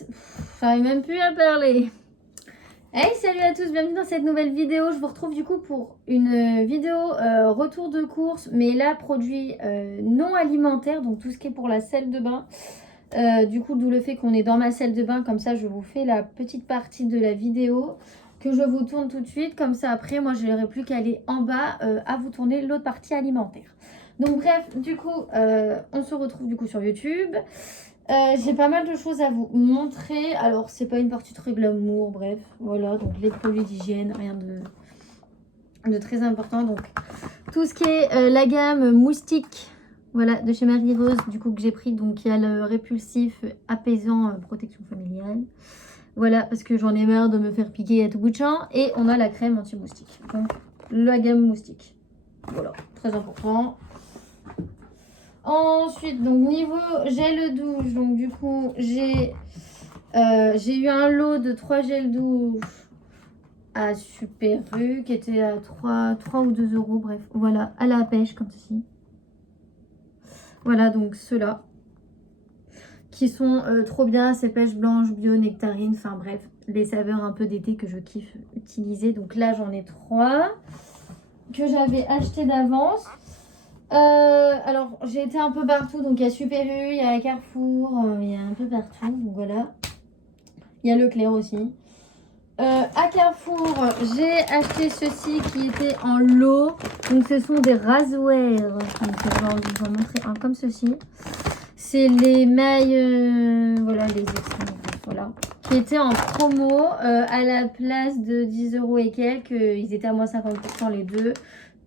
fait, j'arrive même plus à parler. Hey, salut à tous, bienvenue dans cette nouvelle vidéo. Je vous retrouve du coup pour une vidéo retour de course, mais là produit non alimentaire, donc tout ce qui est pour la salle de bain. Du coup, d'où le fait qu'on est dans ma salle de bain, comme ça je vous fais la petite partie de la vidéo que je vous tourne tout de suite. Comme ça après, moi je n'aurai plus qu'à aller en bas à vous tourner l'autre partie alimentaire. Donc bref, du coup, on se retrouve du coup sur YouTube. J'ai pas mal de choses à vous montrer. Alors, c'est pas une partie très glamour, bref, voilà. Donc, les produits d'hygiène, rien de très important. Donc, tout ce qui est la gamme moustique, voilà, de chez Marie Rose, du coup, que j'ai pris. Donc, il y a le répulsif apaisant protection familiale. Voilà, parce que j'en ai marre de me faire piquer à tout bout de champ. Et on a la crème anti-moustique. Donc, la gamme moustique. Voilà, très important. Ensuite, donc niveau gel douche, donc du coup, j'ai eu un lot de 3 gels douche à Super U qui était à 3 ou 2 euros, bref, voilà, à la pêche comme ceci. Voilà, donc ceux-là qui sont trop bien, c'est pêche blanche, bio, nectarine, enfin bref, les saveurs un peu d'été que je kiffe utiliser. Donc là, j'en ai 3 que j'avais acheté d'avance. Alors, j'ai été un peu partout. Donc, il y a Super U, il y a Carrefour, il y a un peu partout. Donc, voilà. Il y a Leclerc aussi. À Carrefour, j'ai acheté ceci qui était en lot. Donc, ce sont des rasoirs. Donc, je vais vous en montrer un comme ceci. C'est les mailles, voilà, les extrêmes. Voilà. Qui étaient en promo à la place de 10 euros et quelques. Ils étaient à moins 50% les deux.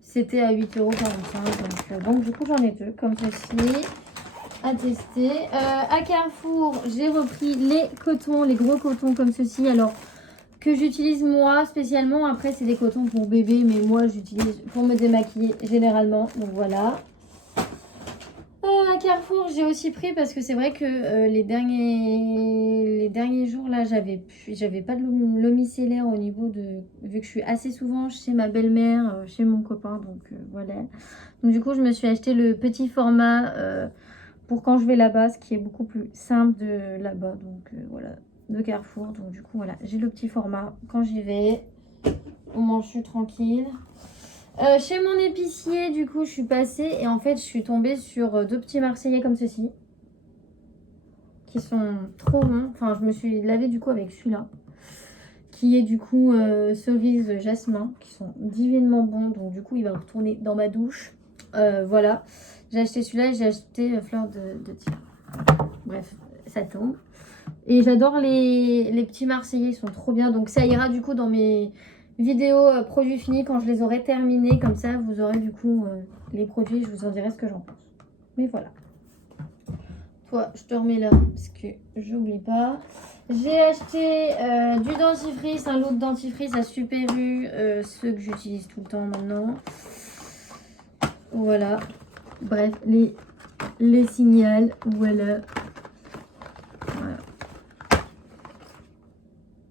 C'était à 8,45 €. Donc, du coup, j'en ai deux comme ceci à tester. À Carrefour, j'ai repris les cotons, les gros cotons comme ceci. Alors, que j'utilise moi spécialement. Après, c'est des cotons pour bébé, mais moi, j'utilise pour me démaquiller généralement. Donc, voilà. À Carrefour, j'ai aussi pris parce que c'est vrai que les derniers jours, là, j'avais pas de l'eau micellaire au niveau de... Vu que je suis assez souvent chez ma belle-mère, chez mon copain, donc voilà. Donc du coup, je me suis acheté le petit format pour quand je vais là-bas, ce qui est beaucoup plus simple de là-bas, donc voilà, de Carrefour. Donc du coup, voilà, j'ai le petit format quand j'y vais. Au moins, je suis tranquille. Chez mon épicier, du coup, je suis passée et en fait, je suis tombée sur deux petits Marseillais comme ceci. Qui sont trop bons. Enfin, je me suis lavée du coup avec celui-là. Qui est du coup cerise jasmin. Qui sont divinement bons. Donc, du coup, il va retourner dans ma douche. Voilà. J'ai acheté celui-là et j'ai acheté fleur de tir. Bref, ça tombe. Et j'adore les petits Marseillais. Ils sont trop bien. Donc, ça ira du coup dans mes vidéos produits finis quand je les aurai terminés. Comme ça, vous aurez du coup les produits. Je vous en dirai ce que j'en pense. Mais voilà. Toi, je te remets là parce que j'oublie pas. J'ai acheté du dentifrice, un lot de dentifrice à Super U, ceux que j'utilise tout le temps maintenant. Voilà. Bref, les signals, voilà. Voilà.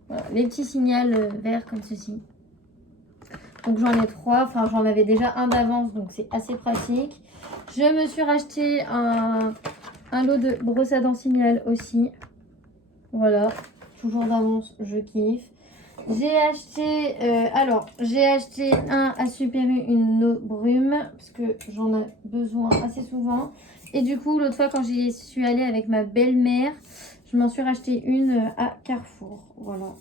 Voilà. Les petits signals verts comme ceci. Donc j'en ai 3, enfin j'en avais déjà un d'avance, donc c'est assez pratique. Je me suis racheté un lot de brosse à dents signal aussi. Voilà, toujours d'avance, je kiffe. J'ai acheté, j'ai acheté un à Super U, une eau brume, parce que j'en ai besoin assez souvent. Et du coup, l'autre fois, quand j'y suis allée avec ma belle-mère, je m'en suis racheté une à Carrefour. Voilà.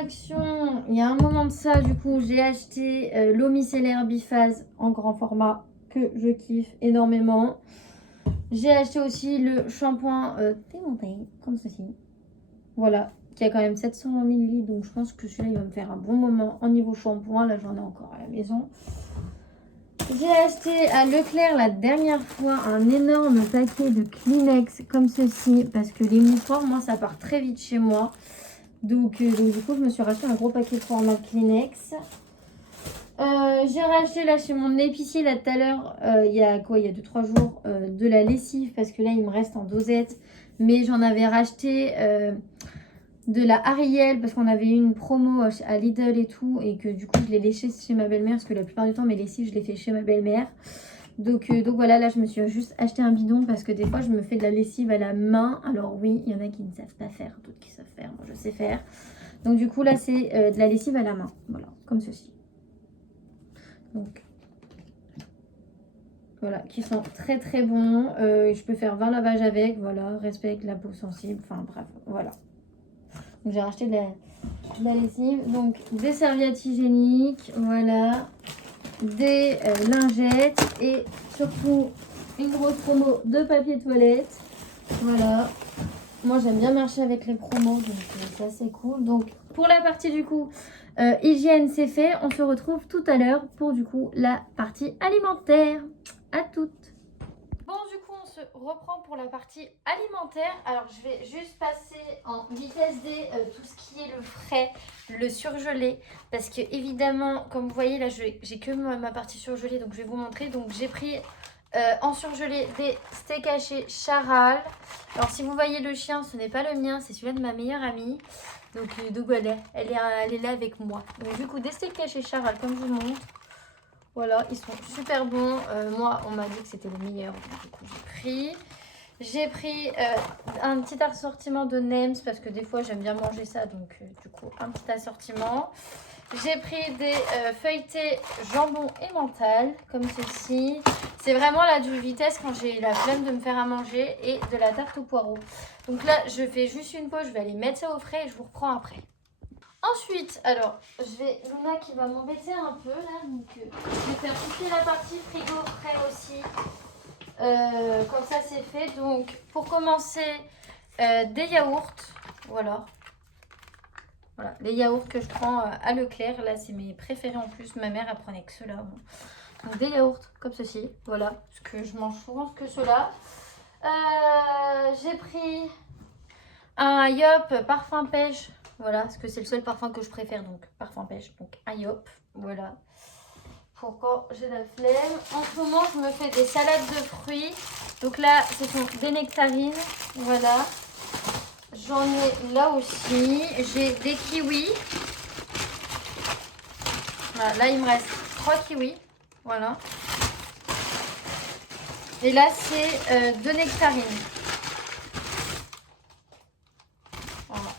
Action, il y a un moment de ça, du coup, j'ai acheté l'eau micellaire biphase en grand format, que je kiffe énormément. J'ai acheté aussi le shampoing démonté, comme ceci. Voilà, qui a quand même 700 ml. Donc je pense que celui-là, il va me faire un bon moment en niveau shampoing. Là, j'en ai encore à la maison. J'ai acheté à Leclerc la dernière fois un énorme paquet de Kleenex comme ceci. Parce que les mouchoirs, moi, ça part très vite chez moi. Donc du coup, je me suis racheté un gros paquet de format Kleenex. J'ai racheté là chez mon épicier là tout à l'heure, il y a 2-3 jours, de la lessive parce que là il me reste en dosette. Mais j'en avais racheté de la Ariel parce qu'on avait eu une promo à Lidl et tout. Et que du coup je l'ai léché chez ma belle-mère parce que la plupart du temps mes lessives je les fais chez ma belle-mère. Donc voilà, là je me suis juste acheté un bidon parce que des fois je me fais de la lessive à la main. Alors oui, il y en a qui ne savent pas faire, d'autres qui savent faire, moi je sais faire. Donc du coup là c'est de la lessive à la main, voilà, comme ceci. Donc voilà, qui sont très très bons. Je peux faire 20 lavages avec, voilà, respecte la peau sensible, enfin bref, voilà. Donc j'ai racheté de la lessive, donc des serviettes hygiéniques, voilà, des lingettes et surtout une grosse promo de papier toilette, voilà. Moi j'aime bien marcher avec les promos, donc ça c'est cool. Donc pour la partie du coup hygiène c'est fait, on se retrouve tout à l'heure pour du coup la partie alimentaire. À toutes. Bon, du coup, on se reprend pour la partie alimentaire. Alors, je vais juste passer en vitesse D tout ce qui est le frais, le surgelé. Parce que, évidemment, comme vous voyez, là, j'ai que ma partie surgelée. Donc, je vais vous montrer. Donc, j'ai pris en surgelé des steaks hachés Charal. Alors, si vous voyez le chien, ce n'est pas le mien. C'est celui de ma meilleure amie. Donc voilà, elle est là avec moi. Donc, du coup, des steaks hachés Charal, comme je vous montre. Voilà, ils sont super bons. Moi, on m'a dit que c'était les meilleurs. Donc, du coup, j'ai pris un petit assortiment de Nems parce que des fois, j'aime bien manger ça. Donc, du coup, un petit assortiment. J'ai pris des feuilletés jambon et mental, comme ceci. C'est vraiment là du vitesse quand j'ai la flemme de me faire à manger et de la tarte au poireau. Donc là, je fais juste une pause. Je vais aller mettre ça au frais et je vous reprends après. Ensuite, alors, je vais Luna qui va m'embêter un peu là, donc je vais faire toute la partie frigo frais aussi. Comme ça c'est fait. Donc pour commencer, des yaourts, voilà. Voilà, les yaourts que je prends à Leclerc, là c'est mes préférés en plus. Ma mère elle prenait que ceux-là. Donc des yaourts comme ceci, voilà, parce que je mange souvent que ceux-là. J'ai pris un Yop parfum pêche. Voilà, parce que c'est le seul parfum que je préfère, donc parfum pêche, donc un Yop, voilà. Pour quand j'ai la flemme. En ce moment, je me fais des salades de fruits. Donc là, ce sont des nectarines, voilà. J'en ai là aussi. J'ai des kiwis. Voilà, là, il me reste 3 kiwis, voilà. Et là, c'est 2 nectarines. Voilà.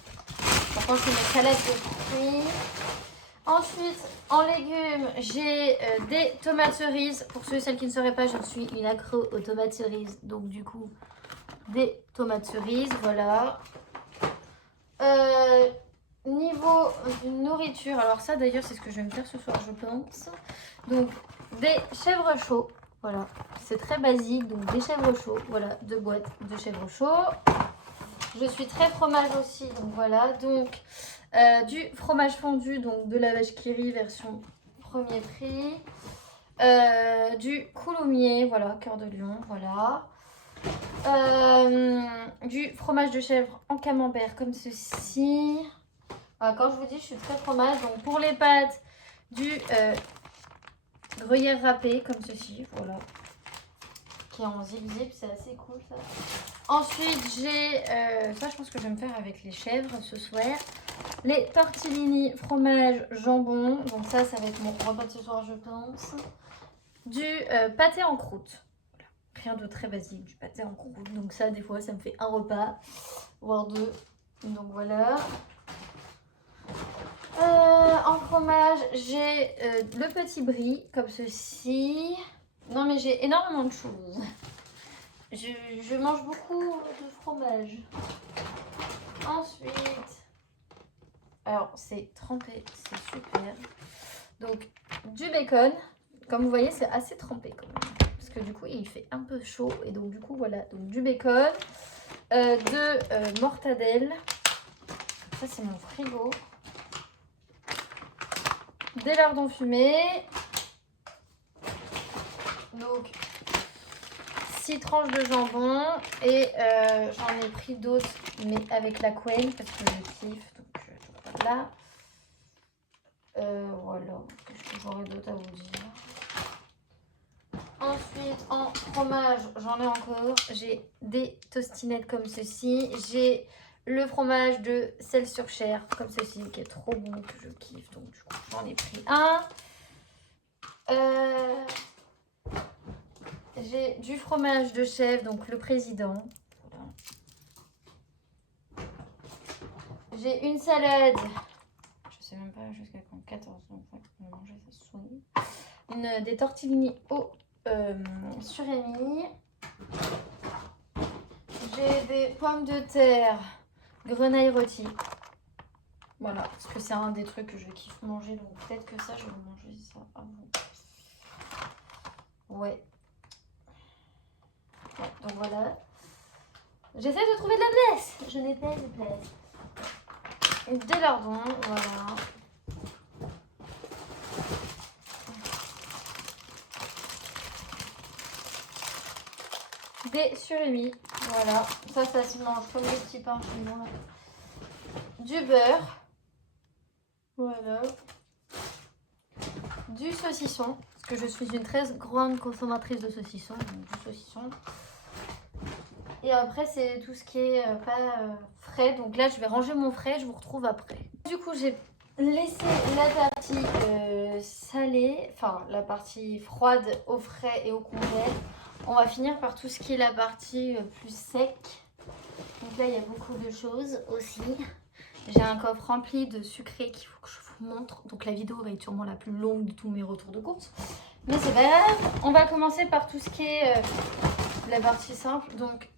Maintenant, c'est mes salades de fruits. Ensuite, en légumes, j'ai des tomates cerises. Pour ceux et celles qui ne sauraient pas, je suis une accro aux tomates cerises. Donc, du coup, des tomates cerises, voilà. Niveau nourriture, alors ça d'ailleurs, c'est ce que je vais me faire ce soir, je pense. Donc, des chèvres chauds, voilà. C'est très basique, donc des chèvres chauds, voilà, 2 boîtes de chèvres chauds. Je suis très fromage aussi, donc voilà. Donc, du fromage fondu, donc de la vache qui rit, version premier prix. Du coulommiers, voilà, cœur de lion, voilà. Du fromage de chèvre en camembert, comme ceci. Voilà, quand je vous dis, je suis très fromage. Donc, pour les pâtes, du gruyère râpé, comme ceci, voilà. Qui est en zip-zip, c'est assez cool ça. Ensuite, j'ai, ça je pense que je vais me faire avec les chèvres ce soir. Les tortellini, fromage, jambon. Donc ça va être mon repas de ce soir, je pense. Du pâté en croûte. Voilà. Rien de très basique, du pâté en croûte. Donc ça, des fois, ça me fait un repas, voire 2. Donc voilà. En fromage, j'ai le petit brie, comme ceci. Non mais j'ai énormément de choses. Je mange beaucoup de fromage. Ensuite, alors c'est trempé, c'est super. Donc du bacon, comme vous voyez c'est assez trempé quand même. Parce que du coup il fait un peu chaud et donc du coup voilà. Donc du bacon, de mortadelle. Ça c'est mon frigo. Des lardons fumés. Donc 6 tranches de jambon et j'en ai pris d'autres mais avec la couenne parce que je kiffe, donc voilà. Voilà, qu'est-ce que j'aurais d'autre à vous dire. Ensuite en fromage j'en ai encore, j'ai des tostinettes comme ceci, j'ai le fromage de sel sur chair comme ceci qui est trop bon, que je kiffe, donc du coup j'en ai pris un. j'ai du fromage de chèvre, donc le président. Voilà. J'ai une salade. Je sais même pas jusqu'à quand. 14. Donc on va manger ça ce soir. Des tortellini au surimi. J'ai des pommes de terre, grenaille rôti. Voilà, parce que c'est un des trucs que je kiffe manger, donc peut-être que ça, je vais manger ça avant. Ouais. Donc voilà. J'essaie de trouver de la place. Je n'ai pas de place. Des lardons, voilà. Des surimi, voilà. Ça se mange comme les petits pains chez nous, là. Du beurre. Voilà. Du saucisson. Parce que je suis une très grande consommatrice de saucisson. Donc du saucisson. Et après, c'est tout ce qui est pas frais. Donc là, je vais ranger mon frais. Je vous retrouve après. Du coup, j'ai laissé la partie salée. Enfin, la partie froide au frais et au congèle. On va finir par tout ce qui est la partie plus sec. Donc là, il y a beaucoup de choses aussi. J'ai un coffre rempli de sucré qu'il faut que je vous montre. Donc la vidéo va être sûrement la plus longue de tous mes retours de course. Mais c'est pas grave. On va commencer par tout ce qui est la partie simple. Donc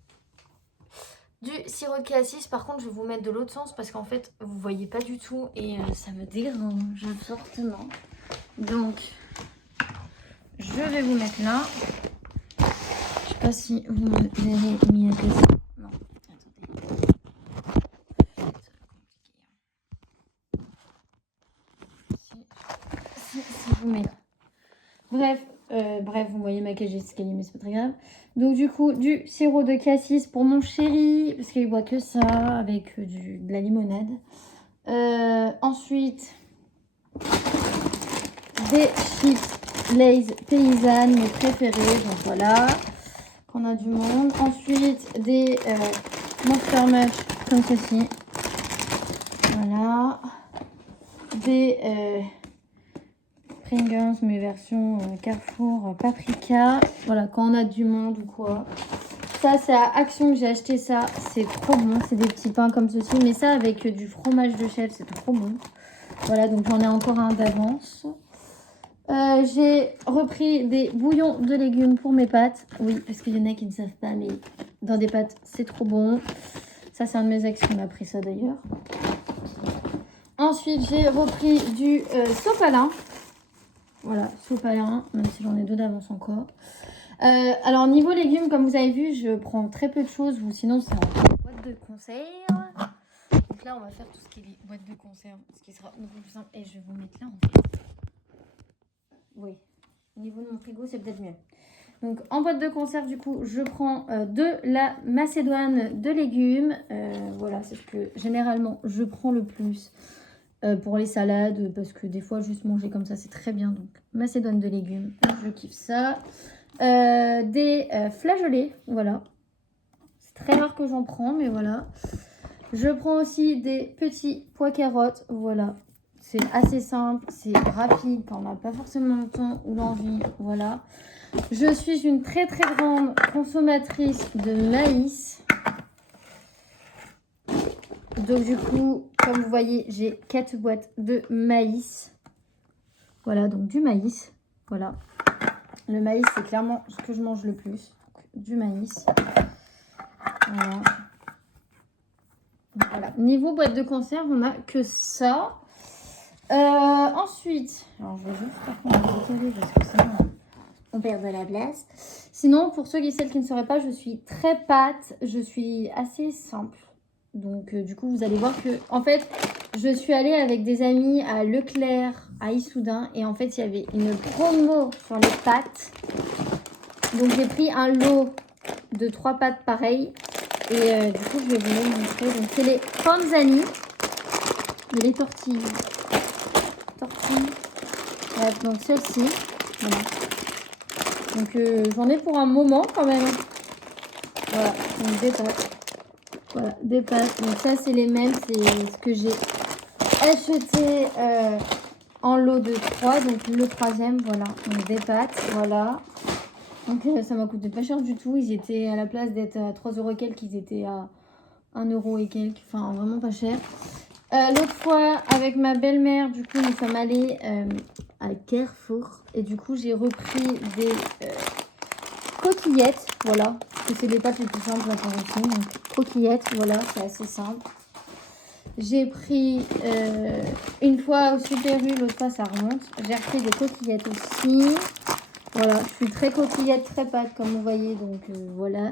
du sirop de cassis. Par contre, je vais vous mettre de l'autre sens parce qu'en fait, vous voyez pas du tout. Et ça me dérange fortement. Donc, je vais vous mettre là. Je sais pas si vous verrez mieux que ça. Non, attendez. Si je vous mets là. Bref, vous voyez ma cage d'escalier, mais c'est pas très grave. Donc du coup, du sirop de cassis pour mon chéri, parce qu'il boit que ça, avec de la limonade. Ensuite, des chips Lay's paysannes, mes préférées, donc voilà. On a du monde. Ensuite, des Monster Munch comme ceci. Voilà. Des Pringles, mais version Carrefour paprika. Voilà, quand on a du monde ou quoi. Ça, c'est à Action que j'ai acheté ça. C'est trop bon. C'est des petits pains comme ceci. Mais ça, avec du fromage de chèvre, c'est trop bon. Voilà, donc j'en ai encore un d'avance. J'ai repris des bouillons de légumes pour mes pâtes. Oui, parce qu'il y en a qui ne savent pas, mais dans des pâtes, c'est trop bon. Ça, c'est un de mes ex qui m'a pris ça d'ailleurs. Ensuite, j'ai repris du sopalin. Voilà, sopalin, même si j'en ai deux d'avance encore. Alors, niveau légumes, comme vous avez vu, je prends très peu de choses. Ou sinon, c'est en boîte de conserve. Donc là, on va faire tout ce qui est boîte de conserve. Ce qui sera beaucoup plus simple. Et je vais vous mettre là, en fait. Oui, au niveau de mon frigo, c'est peut-être mieux. Donc, en boîte de conserve, du coup, je prends de la macédoine de légumes. Voilà, c'est ce que généralement, je prends le plus pour les salades. Parce que des fois, juste manger comme ça, c'est très bien. Donc, macédoine de légumes, je kiffe ça. Des flageolets, voilà. C'est très rare que j'en prends, mais voilà. Je prends aussi des petits pois carottes, voilà. C'est assez simple, c'est rapide quand on n'a pas forcément le temps ou l'envie, voilà. Je suis une très très grande consommatrice de maïs. Donc du coup, comme vous voyez, j'ai 4 boîtes de maïs. Voilà, donc du maïs, voilà. Le maïs, c'est clairement ce que je mange le plus. Donc, du maïs. Voilà. Voilà. Niveau boîte de conserve, on n'a que ça. Ensuite, alors je vais juste décaler parce que sinon on perd de la place. Sinon, pour ceux et celles qui ne sauraient pas, je suis très pâte, je suis assez simple. Donc du coup, vous allez voir que, en fait, je suis allée avec des amis à Leclerc, à Issoudun, et en fait, il y avait une promo sur les pâtes. Donc j'ai pris un lot de 3 pâtes pareilles. Et du coup, je vais vous les montrer. Donc c'est les panzani, les tortilles. Bref, donc celle-ci. Voilà. Donc j'en ai pour un moment quand même. Voilà, donc des pâtes. Voilà, des pâtes. Donc ça, c'est les mêmes. C'est ce que j'ai acheté en lot de 3. Donc le troisième, voilà. Donc des pâtes, voilà. Donc ça m'a coûté pas cher du tout. Ils étaient à la place d'être à 3 € et quelques, ils étaient à 1 € et quelques. Enfin, vraiment pas cher. L'autre fois, avec ma belle-mère, du coup, nous sommes allés à Carrefour. Et du coup, j'ai repris des coquillettes. Voilà. Parce que c'est les pâtes les plus simples à faire aussi. Donc, coquillettes, voilà, c'est assez simple. J'ai pris une fois au Super U, l'autre fois ça remonte. J'ai repris des coquillettes aussi. Voilà, je suis très coquillette, très pâte comme vous voyez, donc voilà.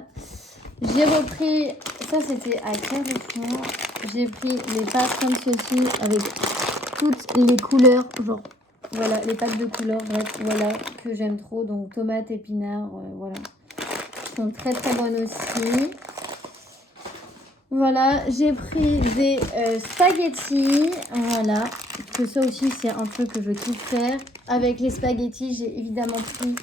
J'ai repris, ça c'était à Carrefour. J'ai pris les pâtes comme ceci avec toutes les couleurs, genre voilà, les pâtes de couleurs, bref, voilà, que j'aime trop. Donc tomates, épinards, voilà. Elles sont très très bonnes aussi. Voilà, j'ai pris des spaghettis, voilà, que ça aussi c'est un truc que je kiffe faire. Avec les spaghettis, j'ai évidemment pris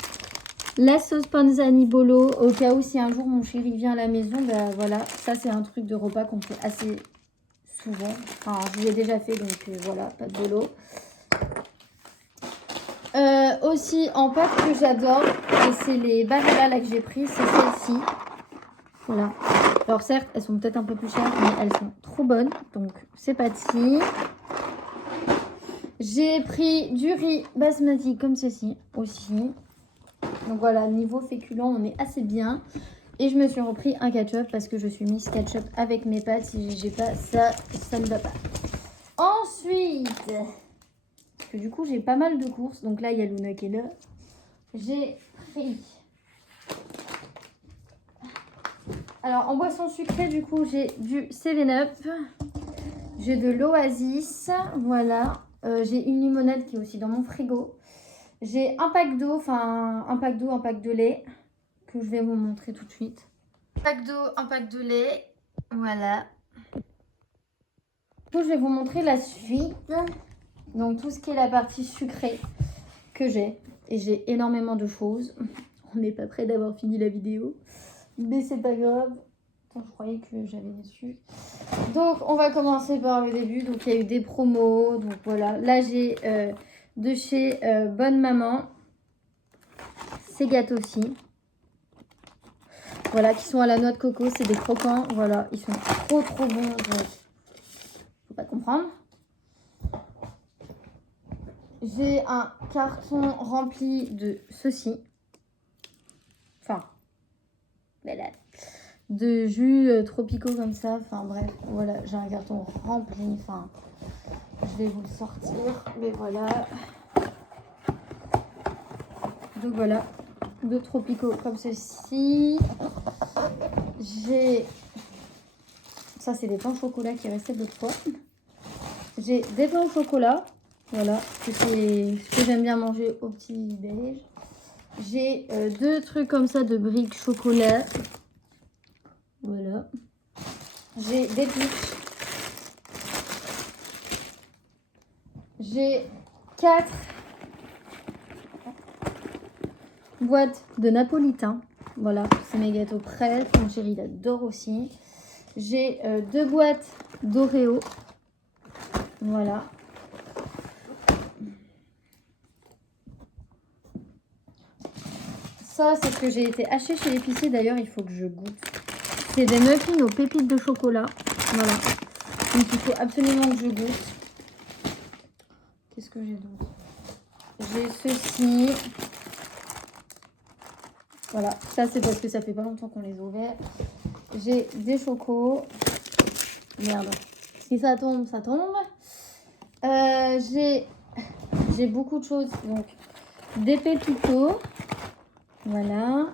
la sauce panzani bolo, au cas où si un jour mon chéri vient à la maison, ben voilà, ça c'est un truc de repas qu'on fait assez souvent. Enfin, je l'ai déjà fait, donc voilà, pas de bolo. Aussi en pâte que j'adore, et c'est les barilla là que j'ai pris, c'est celle-ci. Voilà. Alors certes, elles sont peut-être un peu plus chères, mais elles sont trop bonnes. Donc c'est parti. J'ai pris du riz basmati comme ceci aussi. Donc voilà, niveau féculent, on est assez bien. Et je me suis repris un ketchup parce que je suis Miss Ketchup avec mes pâtes. Si j'ai pas ça, ça ne va pas. Ensuite, parce que du coup, j'ai pas mal de courses. Donc là, il y a Luna qui est là. J'ai pris... Alors, en boisson sucrée, du coup, j'ai du 7-Up. J'ai de l'Oasis. Voilà. J'ai une limonade qui est aussi dans mon frigo. J'ai un pack d'eau, enfin un pack d'eau, un pack de lait que je vais vous montrer tout de suite. Un pack d'eau, un pack de lait. Voilà. Du coup, je vais vous montrer la suite. Donc, tout ce qui est la partie sucrée que j'ai. Et j'ai énormément de choses. On n'est pas près d'avoir fini la vidéo. Mais c'est pas grave. Attends, je croyais que j'avais dessus. Donc, on va commencer par le début. Donc, il y a eu des promos. Donc, voilà. Là, j'ai de chez Bonne Maman. Ces gâteaux aussi. Voilà, qui sont à la noix de coco. C'est des croquants. Voilà, ils sont trop, trop bons. Donc, faut pas comprendre. J'ai un carton rempli de ceci. Enfin, voilà. De jus tropicaux comme ça. Enfin, bref, voilà. J'ai un carton rempli. Enfin, je vais vous le sortir. Mais voilà. Donc, voilà. De tropicaux comme ceci. J'ai... Ça, c'est des pains au chocolat qui restaient de l'autre fois. J'ai des pains au chocolat. Voilà, c'est ce que j'aime bien manger au petit déj. J'ai deux trucs comme ça de briques chocolat. Voilà. J'ai des pics. J'ai 4 boîtes de napolitain. Voilà, c'est mes gâteaux prêts. Mon chéri l'adore aussi. J'ai 2 boîtes d'Oreo. Voilà. Ça, c'est ce que j'ai été acheter chez l'épicier. D'ailleurs, il faut que je goûte. C'est des muffins aux pépites de chocolat. Voilà. Donc, il faut absolument que je goûte. Qu'est-ce que j'ai d'autre? J'ai ceci. Voilà. Ça, c'est parce que ça fait pas longtemps qu'on les a ouverts. J'ai des chocos. Merde. Si ça tombe, ça tombe. J'ai beaucoup de choses. Donc, des pépitos. Voilà.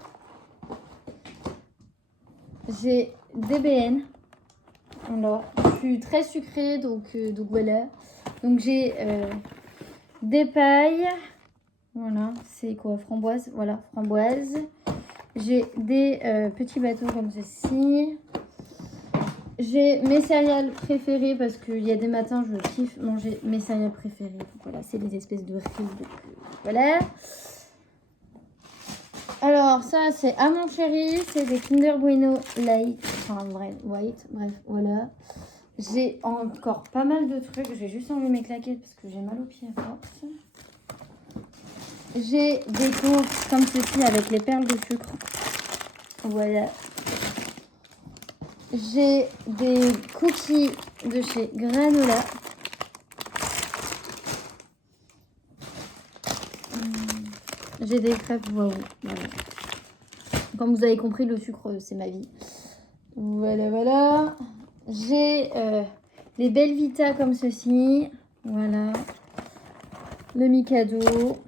J'ai des BN. Alors, je suis très sucrée, donc voilà. Donc, j'ai des pailles. Voilà, c'est quoi? Framboise. Voilà, framboise. J'ai des petits bateaux comme ceci. J'ai mes céréales préférées parce qu'il y a des matins, je kiffe manger mes céréales préférées. Donc, voilà, c'est des espèces de riz. Donc, voilà. Alors, ça, c'est à mon chéri. C'est des Kinder Bueno Light. Enfin, bref, white. Bref, voilà. J'ai encore pas mal de trucs. Je vais juste enlever mes claquettes parce que j'ai mal aux pieds à force. J'ai des courses comme ceci avec les perles de sucre. Voilà. J'ai des cookies de chez Granola. J'ai des crêpes waouh. Voilà. Comme vous avez compris, le sucre, c'est ma vie. Voilà, voilà. J'ai les Belvita comme ceci. Voilà. Le Mikado.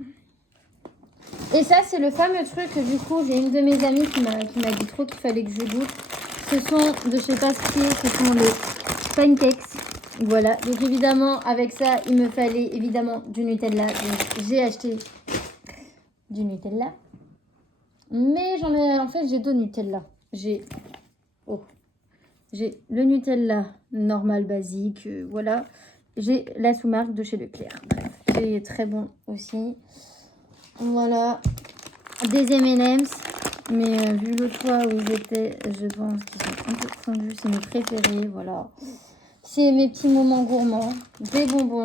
Et ça, c'est le fameux truc que du coup, j'ai une de mes amies qui m'a dit trop qu'il fallait que je goûte. Ce sont de chez Pasquier, ce sont les pancakes. Voilà. Donc évidemment, avec ça, il me fallait évidemment du Nutella. Donc j'ai acheté du Nutella. Mais j'en ai, en fait, j'ai deux Nutella. J'ai le Nutella normal, basique, voilà. J'ai la sous-marque de chez Leclerc. Bref, qui est très bon aussi. Voilà. Des M&M's. Mais vu le choix où ils étaient, je pense qu'ils sont un peu fondus. C'est mes préférés, voilà. C'est mes petits moments gourmands. Des bonbons.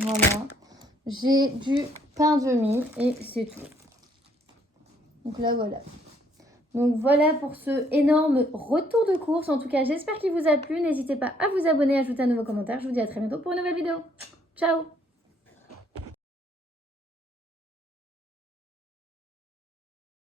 Voilà. J'ai du pain de mie et c'est tout. Donc là, voilà. Donc voilà pour ce énorme retour de course. En tout cas, j'espère qu'il vous a plu. N'hésitez pas à vous abonner, à ajouter un nouveau commentaire. Je vous dis à très bientôt pour une nouvelle vidéo. Ciao!